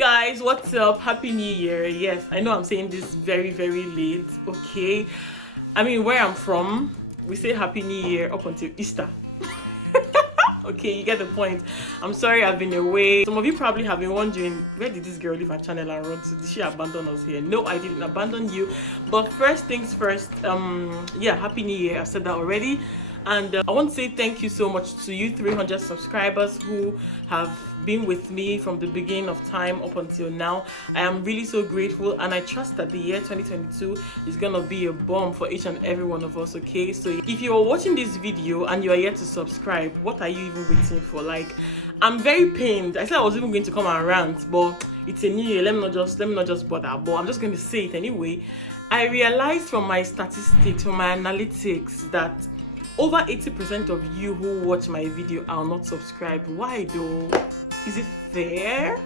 guys, what's up? Happy New Year. Yes, I know I'm saying this very late. Okay, I mean, where I'm from, we say Happy New Year up until Easter. Okay, you get the point. I'm sorry I've been away. Some of you probably have been wondering, where did this girl leave her channel and run to? Did she abandon us here? No, I didn't abandon you. But first things first, yeah, Happy New Year. I said that already. And I want to say thank you so much to you 300 subscribers who have been with me from the beginning of time up until now. I am really so grateful, and I trust that the year 2022 is gonna be a bomb for each and every one of us. Okay, so if you are watching this video and you are yet to subscribe, what are you even waiting for? Like, I'm very pained. I said I was even going to come and rant, but it's a new year. Let me not just bother, but I'm just going to say it anyway. I realized from my statistics, from my analytics, that over 80% of you who watch my video are not subscribed. Why though? Is it fair?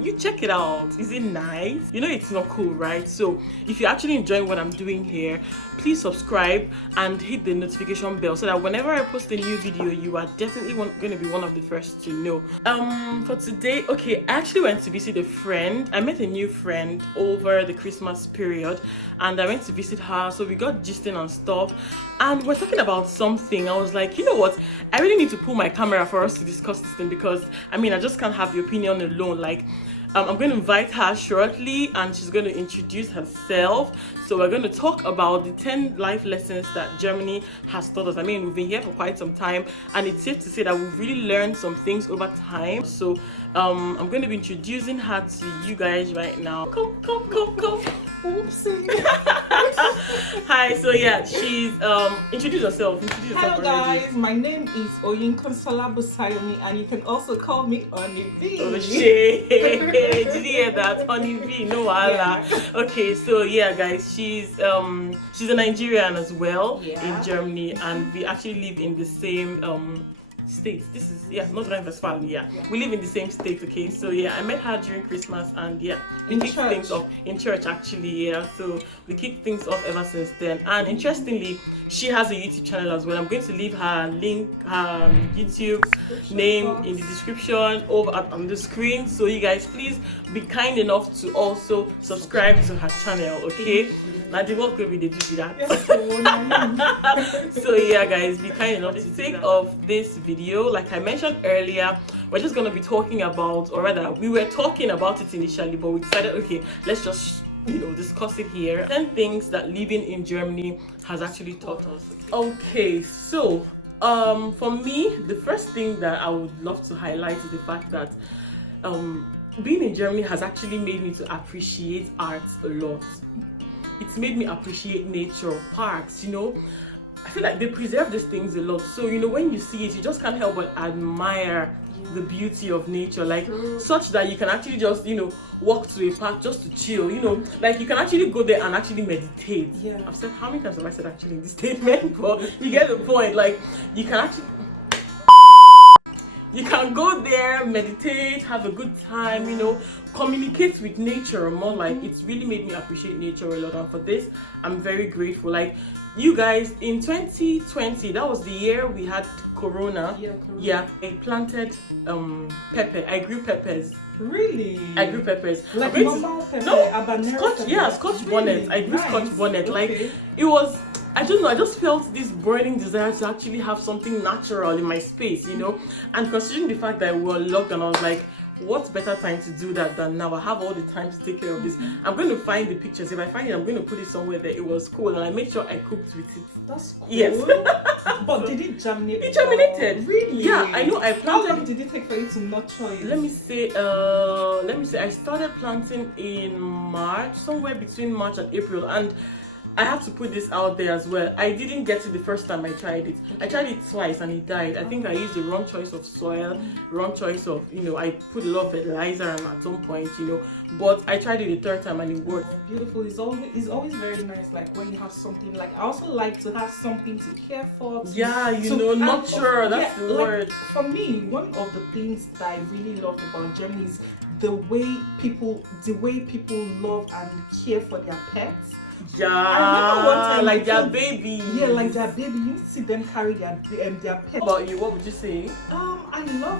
You check it out. Is it nice? You know it's not cool, right? So if you're actually enjoying what I'm doing here, please subscribe and hit the notification bell so that whenever I post a new video, you are definitely going to be one of the first to know. For today, okay, I actually went to visit a friend. I met a new friend over the Christmas period, and I went to visit her. So we got gisting and stuff, and we're talking about something. I was like, you know what? I really need to pull my camera for us to discuss this thing, because I mean, I just can't have the opinion alone. Like, I'm going to invite her shortly, and she's going to introduce herself. So we're going to talk about the 10 life lessons that Germany has taught us. I mean, we've been here for quite some time, and it's safe to say that we've really learned some things over time. So I'm going to be introducing her to you guys right now. Come. Oopsie. Hi, so yeah, she's introduce yourself. Hello guys, my name is Oyinkansola Busayomi, and you can also call me Honeybee. Oh shit. Did you hear that? Honeybee, no wala. Yeah. Okay, so yeah guys, she's a Nigerian as well, in Germany, and we actually live in the same state. This is North Rhine-Westphalia. We live in the same state. Okay, so yeah, I met her during Christmas, and yeah, we kicked things off in church actually. Yeah, so we kicked things off ever since then. And interestingly, she has a YouTube channel as well. I'm going to leave her link, her YouTube name in the description over on the screen, so you guys please be kind enough to also subscribe to her channel. Okay, now the work will be they do that. So yeah guys, be kind enough. For the sake of this video, like I mentioned earlier, we're just going to be talking about, or rather we were talking about it initially, but we decided, okay, let's just discuss it here. 10 things that living in Germany has actually taught us. Okay, so for me, the first thing that I would love to highlight is the fact that being in Germany has actually made me to appreciate art a lot. It's made me appreciate nature, parks, I feel like they preserve these things a lot. So, when you see it, you just can't help but admire the beauty of nature, like such that you can actually just, walk to a park just to chill, like you can actually go there and actually meditate. Yeah. I've said, how many times have I said actually in this statement? But you get the point. Like, you can go there, meditate, have a good time, communicate with nature more. Like, it's really made me appreciate nature a lot, and for this I'm very grateful. Like, you guys, in 2020, that was the year we had Corona. Yeah, I planted pepper. I grew peppers. Really? I grew peppers. Like normal pepper? No, Scotch, Scotch bonnet. I grew nice. Scotch bonnet. Okay. Like, it was, I don't know, I just felt this burning desire to actually have something natural in my space, And considering the fact that we were locked, and I was like, what better time to do that than now? I have all the time to take care of this. I'm going to find the pictures. If I find it, I'm going to put it somewhere that it was cool, and I made sure I cooked with it. That's cool. Yes. But did it germinate? It germinated. Really? Yeah, I know. I planted. How long did it take for you to nurture it? Let me say. I started planting in March, somewhere between March and April, and I have to put this out there as well. I didn't get it the first time I tried it. Okay. I tried it twice and it died. I think I used the wrong choice of soil, wrong choice of, I put a lot of fertilizer, and at some point, but I tried it the third time and it worked. Beautiful. It's always very nice, like when you have something. Like, I also like to have something to care for. Nurture, that's the word. For me, one of the things that I really love about Germany is the way people love and care for their pets. Yeah, I remember one time like I their told- baby. Yeah, like their baby. You see them carry their pet. What about you? What would you say? I love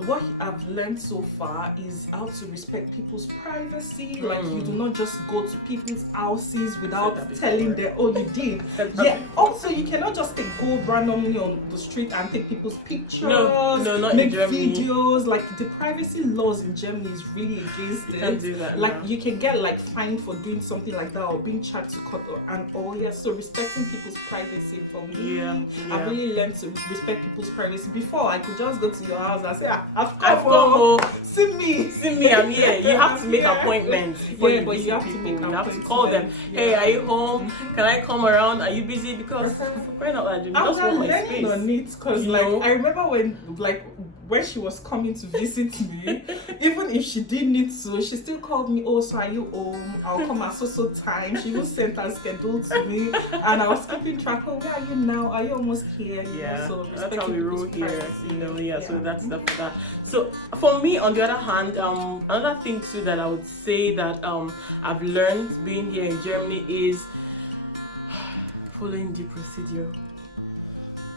what I've learned so far is how to respect people's privacy. Like you do not just go to people's houses without telling them, oh, you did. Yeah. Also, you cannot just go randomly on the street and take people's pictures. No, not make in Germany. videos. Like the privacy laws in Germany is really against You it. can't do that. Like now. you can get like fined for doing something like that or being charged to cut and all. Yeah. So respecting people's privacy for me. Yeah. I've really learned to respect people's privacy. Before I could just go to your house and say, I've come I've come home. See me, I'm here. You have to make here. appointments before Yeah, you but visit you have people. to make You have to appointments. call them. Yeah. Hey, are you home? Can I come around? Are you busy? Because for crying out loud, you I was just want my learning space. on it because You like know? I remember when she was coming to visit me, even if she didn't need to, she still called me, oh, so are you home? I'll come at so time. She even sent her schedule to me and I was keeping track of where are you now? Are you almost here? You Yeah, know, so that's how we roll respecting here, people's you know. privacy. Yeah, so that's stuff for that. So for me, on the other hand, another thing too that I would say that I've learned being here in Germany is following the procedure.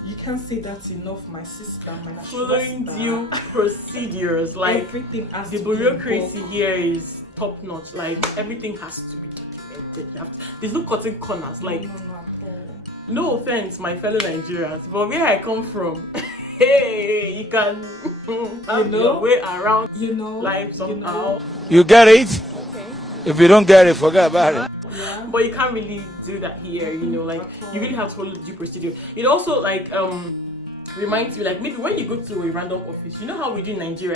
You can't say that enough, my sister. Following Schwester. due procedures, like everything has the to be bureaucracy involved. here is top notch. Like everything has to be documented. There's no cutting corners. Like No, at all. no offense, my fellow Nigerians, but where I come from, hey, you can have your way around life somehow. You get it? Okay. If you don't get it, forget about it. Yeah. But you can't really do that here, you know, like you really have to follow the due procedure. It also like reminds me, like maybe when you go to a random office, you know how we do in Nigeria,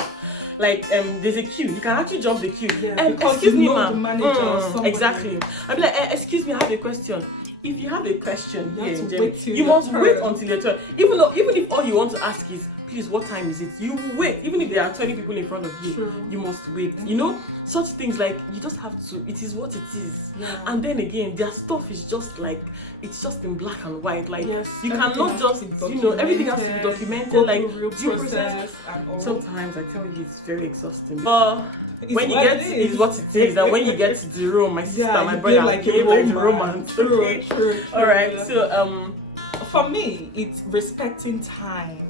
like there's a queue, you can actually jump the queue. Yeah, because excuse you me, know ma'am. the manager or somebody. Exactly. I'll be like, excuse me, I have a question. If you have a question You here have in to Germany, wait till you your must turn. wait until your turn. Even if all you want to ask is, please, what time is it? You will wait. Even if there are 20 people in front of you, True. you must wait. You know, such things like you just have to. It is what it is. Yeah. And then again, their stuff is just like it's just in black and white. Like Yes, you everything cannot has just to be everything has to be go documented. Like through real due process. and all. Sometimes I tell you, it's very exhausting. But It's when you what get it to is. is what it is, and when you get to the room, my sister, Yeah, my you brother, behave like a behave like the Roman. Romans. True, Okay. true. All right. So For me, it's respecting time.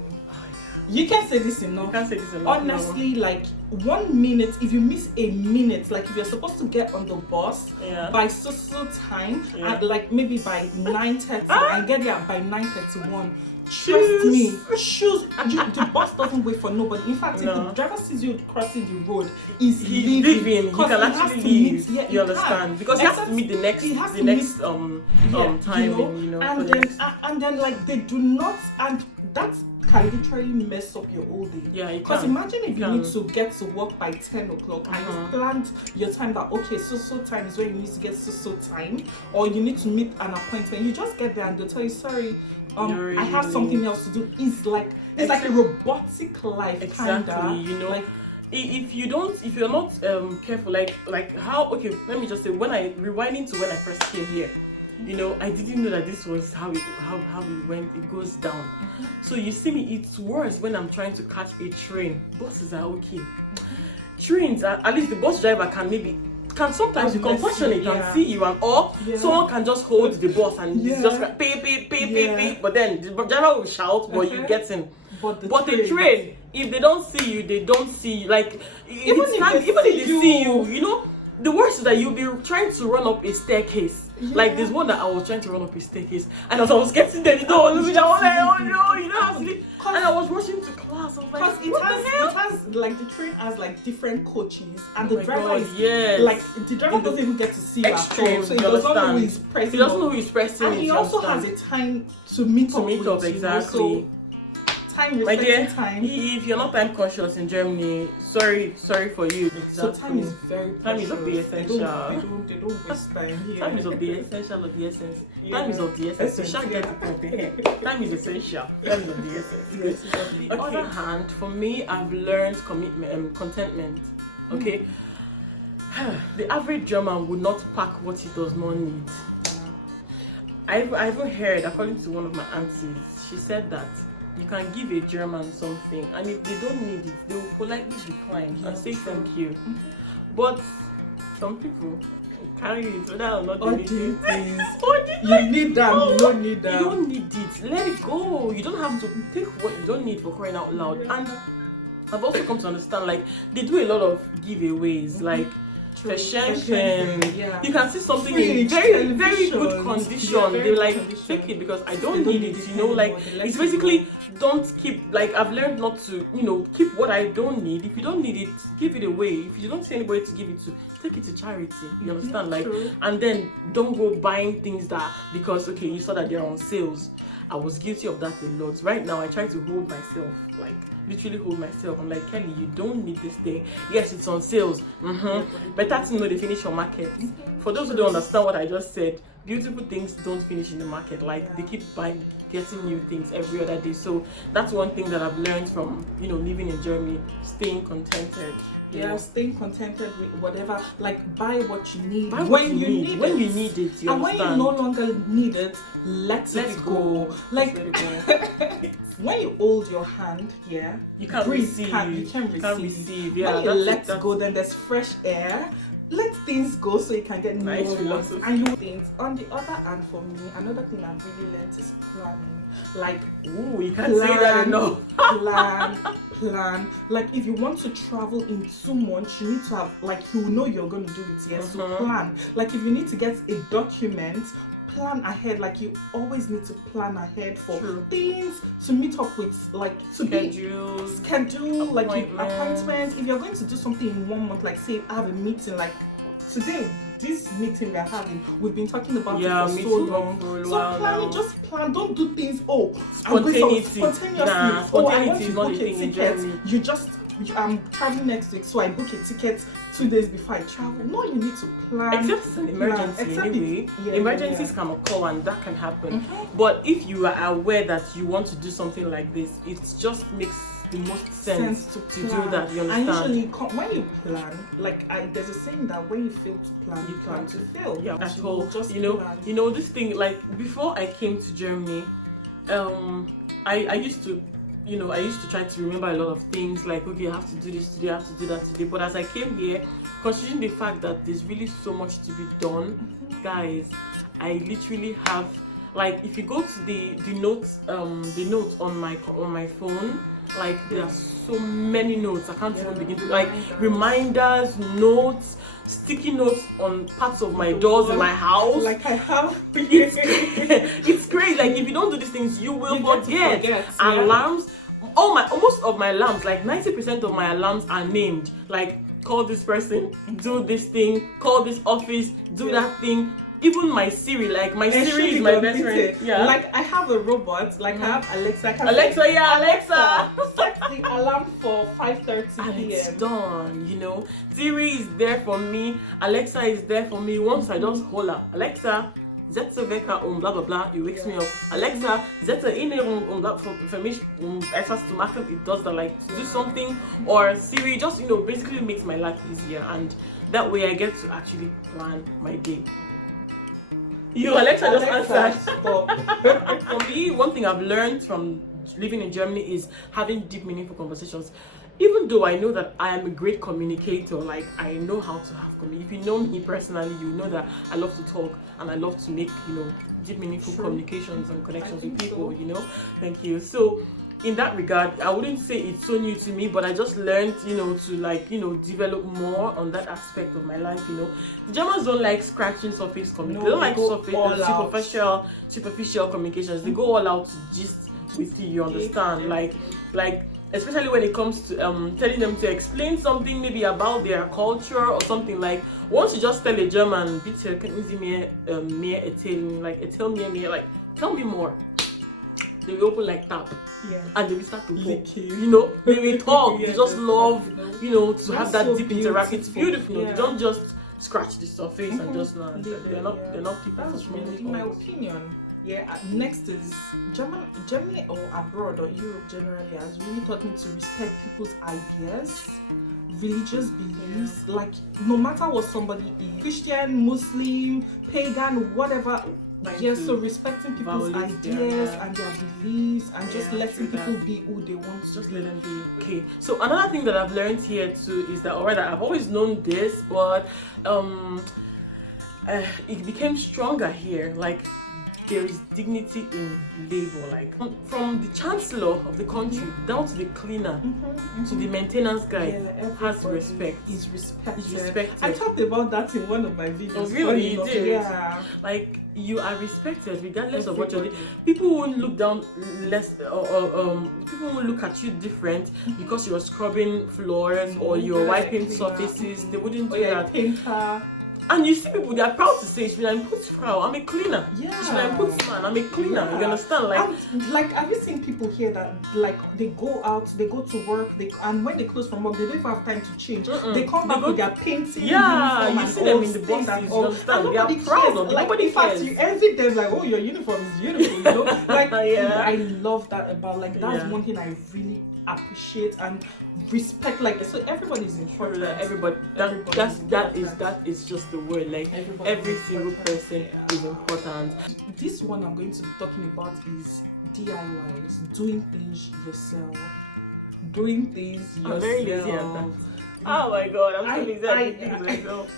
You can't say this enough. you can't say this a lot. Honestly, like 1 minute, if you miss a minute, like if you're supposed to get on the bus Yeah. by so time, Yeah. and like maybe by 9:30 and get there by 9:31. Trust Choose. me, choose. The bus doesn't wait for nobody. In fact, No. if the driver sees you crossing the road, he's He's leaving. leaving. He 'Cause can has actually to leave. meet- yeah, you he understand? can. Because he has to Except meet the next, he has the to next meet- timing. You know. and for the then next- and then like they do not, and that can literally mess up your whole day. Yeah, you Because can. imagine if you can. need to get to work by 10 o'clock and you've planned your time that okay, so time is when you need to get so time, or you need to meet an appointment. You just get there and they'll tell you, sorry, I have something else to do. It's like a robotic life, Exactly. kinda. You know. Like if you're not careful, like how, okay, let me just say, when I rewinding to when I first came here, you know, I didn't know that this was how it went. It goes down. So you see me, it's worse when I'm trying to catch a train. Buses are okay. Trains are, at least the bus driver can sometimes be compassionate and see you, and or someone can just hold the bus and it's just like pay, but then the driver will shout, but you get in. But the train, if they don't see you, they don't see you. Like even if they see you, you know, the worst is that you'll be trying to run up a staircase. Like there's one that I was trying to run up a staircase, and as I was getting there, you know, I was like, oh no, you know, and I was rushing to class. I was like, it has like the train has like different coaches, and the driver God, is yes. like the driver doesn't even get to see you at all, Extreme, so he you doesn't know who understand. he's pressing. He doesn't know who he's pressing. And he also has a time to meet up with, exactly. You know, so time, My dear, time. if you're not time conscious in Germany, sorry for you. Exactly. So time is very precious. Time is of the essential. They don't waste time here. Time is of the essential of the essence. Yeah. Time is of the essence. You shall get to comprehend. Time is essential. Time is of the essence. Yes. On the other hand, for me, I've learned contentment. Okay. The average German would not pack what he does not need. I've even heard, according to one of my aunties, she said that you can give a German something, and if they don't need it, they will politely decline and say thank you. But some people, Carry it, whether or not All they these need it. things. All these You need them, No, you don't need them. You don't need it. Let it go. You don't have to take what you don't need for crying out loud. Yeah. And I've also come to understand, like, they do a lot of giveaways, like Fashion. Yeah. You can see something in Fridge, very, very good televisions. condition. Yeah, very They're like, good condition. take it because I Since don't they need need it, it you know, like, anymore, they let it's it basically, don't keep, like, I've learned not to, you know, keep what I don't need. If you don't need it, give it away. If you don't see anybody to give it to, take it to charity. You understand? Like, true. and then don't go buying things that, because, okay, you saw that they're on sales. I was guilty of that a lot. Right now, I try to hold myself, like, literally hold myself. I'm like, Kelly, you don't need this thing. Yes, it's on sales. Better to know they finish your market. For those who don't understand what I just said, beautiful things don't finish in the market. Like, they keep buying, getting new things every other day. So that's one thing that I've learned from, you know, living in Germany, staying contented. You Yeah, know. staying contented with whatever. Like, buy what you need Buy what when you need when it. you need it. You And when understand? you no longer need it, let it go. Like, Let it go. when you hold your hand, yeah, You can't breathe, receive. you can receive. Yeah, When you that's let go, then there's fresh air. Let things go so you can get new Nice ones. philosophy. And you things. On the other hand, for me, another thing I've really learned is planning. Like, Ooh, you can't say that enough. plan. Like, if you want to travel in 2 months, you need to have, like, you know you're going to do it, yes. So plan. Like, if you need to get a document, plan ahead. Like, you always need to plan ahead for things to meet up with, like, to schedule, like appointments. If you're going to do something in 1 month, like, say I have a meeting, like today, this meeting we are having, we've been talking about it for so long. So planning, just plan. Don't do things. Oh, spontaneously. Nah, Oh, I want to book a in ticket. Germany. You just, I'm traveling next week, so I book a ticket 2 days before I travel. No, you need to plan. Except it's an emergency anyway. Emergencies can occur and that can happen. But if you are aware that you want to do something like this, it just makes the most sense to do that. You understand? And usually, when you plan, like, there's a saying that when you fail to plan, you plan to fail. Yeah, at all. Just plan. You know this thing. Like, before I came to Germany, I used to. You know, I used to try to remember a lot of things, like, okay, I have to do this today, I have to do that today. But as I came here, considering the fact that there's really so much to be done, guys, I literally have, like, if you go to the notes on my phone, like, there are so many notes. I can't even begin to, like, reminders, notes, sticky notes on parts of my doors in my house. Like, I have. It's crazy. Like, if you don't do these things, you will forget. Alarms. Almost of my alarms, like 90% of my alarms are named. Like, call this person, do this thing, call this office, do that thing. Even my Siri, like, my Siri is my best friend. Yeah. Like, I have a robot, like, I have Alexa. Alexa. Set the alarm for 5:30 and p.m. it's done, you know. Siri is there for me. Alexa is there for me. Once I just hold her, Alexa, setze Wecker blah blah blah, it wakes me up. Alexa, setze Erinnerung blah, für mich etwas zu machen, it does that, like, to do something. Or Siri just, you know, basically makes my life easier, and that way I get to actually plan my day. Alexa just answered. For me, one thing I've learned from living in Germany is having deep, meaningful conversations. Even though I know that I am a great communicator, like, I know how to have if you know me personally, you know that I love to talk and I love to make, you know, deep, meaningful communications and connections with people, you know. Thank you. So in that regard, I wouldn't say it's so new to me, but I just learned, you know, to, like, you know, develop more on that aspect of my life, you know. The Germans don't like scratching surface communication. They don't like superficial communications. They go all out to gist with you understand? Like, especially when it comes to telling them to explain something maybe about their culture or something. Like, once you just tell a German, bitte können Sie mir mehr erzählen, like, tell me more. They will open like that, and they will start to talk. You know, they will talk. They just love, you know, to have that deep interaction. It's beautiful. They don't just scratch the surface and just they're not people for small. In my opinion. Next is Germany or abroad or Europe generally has really taught me to respect people's ideas, religious beliefs. Like, no matter what somebody is, Christian, Muslim, pagan, whatever. So respecting people's ideas and their beliefs, and just letting people be who they want to just be. let them be. Okay. So another thing that I've learned here too is that, alright, I've always known this, but it became stronger here. Like there is dignity in labor. Like from the chancellor of the country down to the cleaner to the maintenance guy has respect. He's respected. He's respected. I talked about that in one of my videos. Oh, really? You did? Yeah. Like you are respected regardless of what you're doing. People won't look down less, people won't look at you different because you're scrubbing floors or you're wiping surfaces. They wouldn't do that. Painter. And you see people, they are proud to say, "Ich bin ein Putzfrau, I'm a cleaner." Yeah. "Ich bin ein Putzmann, I'm a cleaner." Yeah. You understand? Like, and, like, have you seen people here that like they go out, they go to work, and when they close from work, they don't even have time to change. They come back with their painting. Yeah, uniform you and see them all in the stained boxes. and You all. understand? And They are nobody proud cares. of it. Like, Nobody in fact, cares. you envy them. Like, oh, your uniform is beautiful. You know, like Yeah. I love that about like that's one thing I really appreciate and respect. Like, so everybody's important. Everybody, that is just the word. Like every single person is important. This one I'm going to be talking about is DIYs, doing things yourself. Doing things yourself. I'm very lazy at that. Oh my god, I'm so lazy at doing things myself.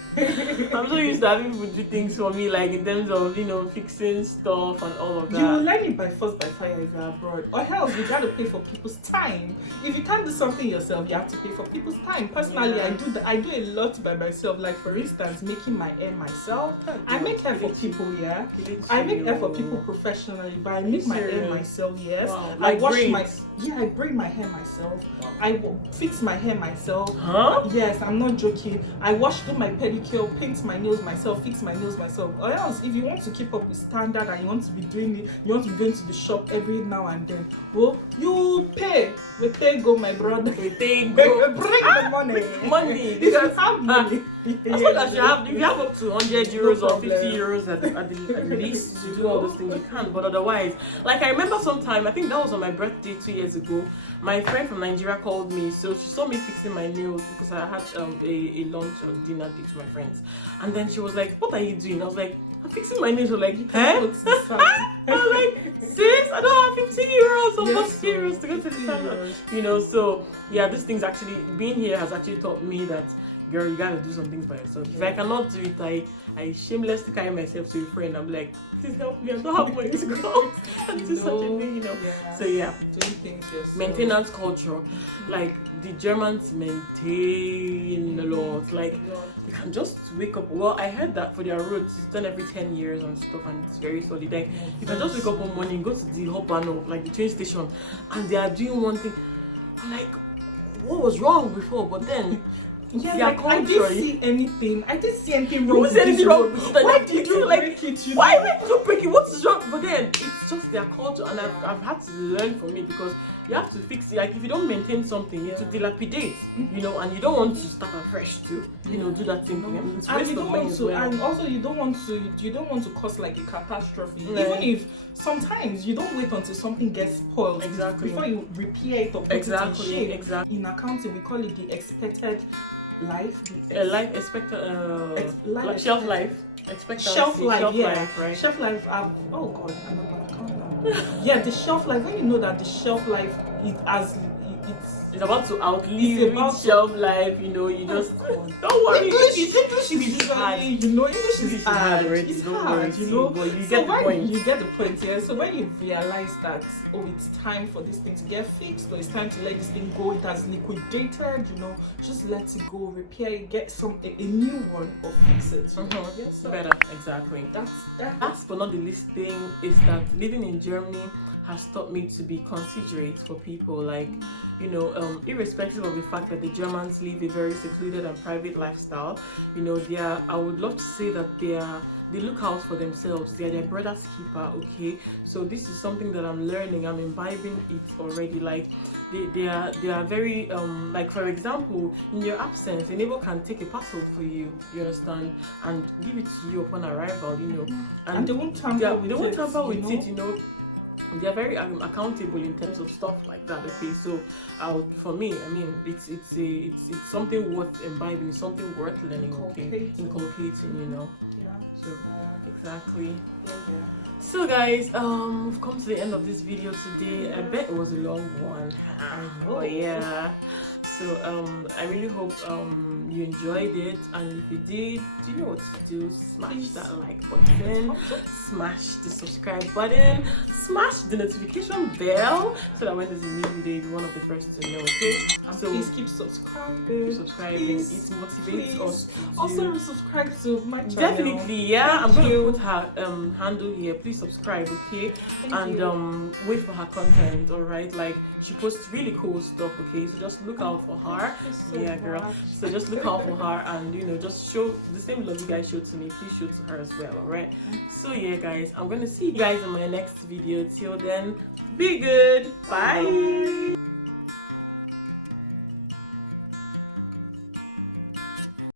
I'm so used to having people do things for me, like in terms of, you know, fixing stuff and all of that. You will learn it by force by fire if you're abroad. Or else you gotta pay for people's time. If you can't do something yourself, you have to pay for people's time. Personally, I do a lot by myself. Like for instance, making my hair myself. I make hair for people, yeah. I make hair for people professionally, but I make my hair myself, yes. Wow. I wash braids? I braid my hair myself. I fix my hair myself. Huh? Yes, I'm not joking. I do my pedicure, paint my nails myself, fix my nails myself. Or else, if you want to keep up with standard and you want to be doing it, you want to be going to the shop every now and then, well, you pay. We pay go, my brother. We take go. Bring the money. Money. If you have money. As long as if you have up to 100 euros or 50 euros at the least to do all those things, you can. But otherwise, like I remember sometime, I think that was on my birthday 2 years ago, my friend from Nigeria called me. So she saw me fixing my nails because I had a lunch or dinner date with my friends. And then she was like, "What are you doing?" I was like, "I'm fixing my nails." She was like, "Huh?" I was like, "Sis, I don't have 50 euros or 40 euros to go to the salon." You know, so yeah, this thing's actually, being here has actually taught me that, girl, you gotta do some things by yourself. If I cannot do it, I shamelessly carry myself to a friend. I'm like, "Please help me, I don't have money to go and do such a thing," you know. Yeah. So yeah, Doing things yourself. maintenance culture. Like the Germans maintain a lot. Like you can just wake up. Well, I heard that for their roads it's done every 10 years and stuff, and it's very solid. Like you can just wake up one morning, go to the hub of like the train station, and they are doing one thing. I'm like, what was wrong before? But then yeah, their like, culture, I didn't see anything. I didn't see anything you wrong won't with say anything this wrong road. with it. Why Like, did you you like, break it? You why know? did you break it? What is wrong? But then it's just their culture, and I've had to learn from it because you have to fix it. Like if you don't maintain something, it will dilapidate, you know, and you don't want to start afresh to, you know, do that thing. It's And waste you of don't money want as to, well. and also you don't want to cause like a catastrophe. No. Even if sometimes you don't wait until something gets spoiled before you repair it or put it in shape. Exactly. In accounting, we call it the expected life. Life expected, life shelf life. Expectancy. Shelf life, yeah. Life, right? Shelf life. Oh God, I'm not gonna count down. Yeah, the shelf life. When you know that the shelf life It's about to outlive its shelf life, you know, you just don't worry. English is hard. You know, English is hard. Already, It's don't hard, worry, you know. but you So get the when point. you get the point, yeah. So when you realize that, oh, it's time for this thing to get fixed, or it's time to let this thing go, it has liquidated, you know, just let it go, repair it, get a new one, or fix it. You know? Yes, so Better, exactly. that's Last but not the least thing is that living in Germany has taught me to be considerate for people. Like, you know, irrespective of the fact that the Germans live a very secluded and private lifestyle, you know, I would love to say that they look out for themselves. They are their brother's keeper, okay? So this is something that I'm learning. I'm imbibing it already. Like, they are very, like, for example, in your absence, a neighbor can take a parcel for you, you understand, and give it to you upon arrival, you know. and they won't tamper with it, you know. They are very accountable in terms of stuff like that. Okay, so for me, I mean, it's something worth imbibing, it's something worth learning. Okay, inculcating, you know. Yeah. So exactly. So guys, we've come to the end of this video today. I bet it was a long one. I know. Oh yeah. So I really hope you enjoyed it, and if you did, you know what to do. Smash that like button, smash the subscribe button, smash the notification bell, so that when there's a new video, you'll be one of the first to know. Okay, and so please keep subscribing. keep subscribing. Please, It motivates us to do. Also subscribe to my channel. Definitely, yeah. I'm Thank gonna you. put her handle here. Please subscribe, okay? Thank And you. wait for her content, alright? Like she posts really cool stuff, okay? So just look out for her. Thank you so Yeah, girl. much. So just look out for her, and you know, just show the same love you guys showed to me. Please show to her as well, alright? So yeah, guys, I'm gonna see you guys in my next video. Till then, be good. Bye.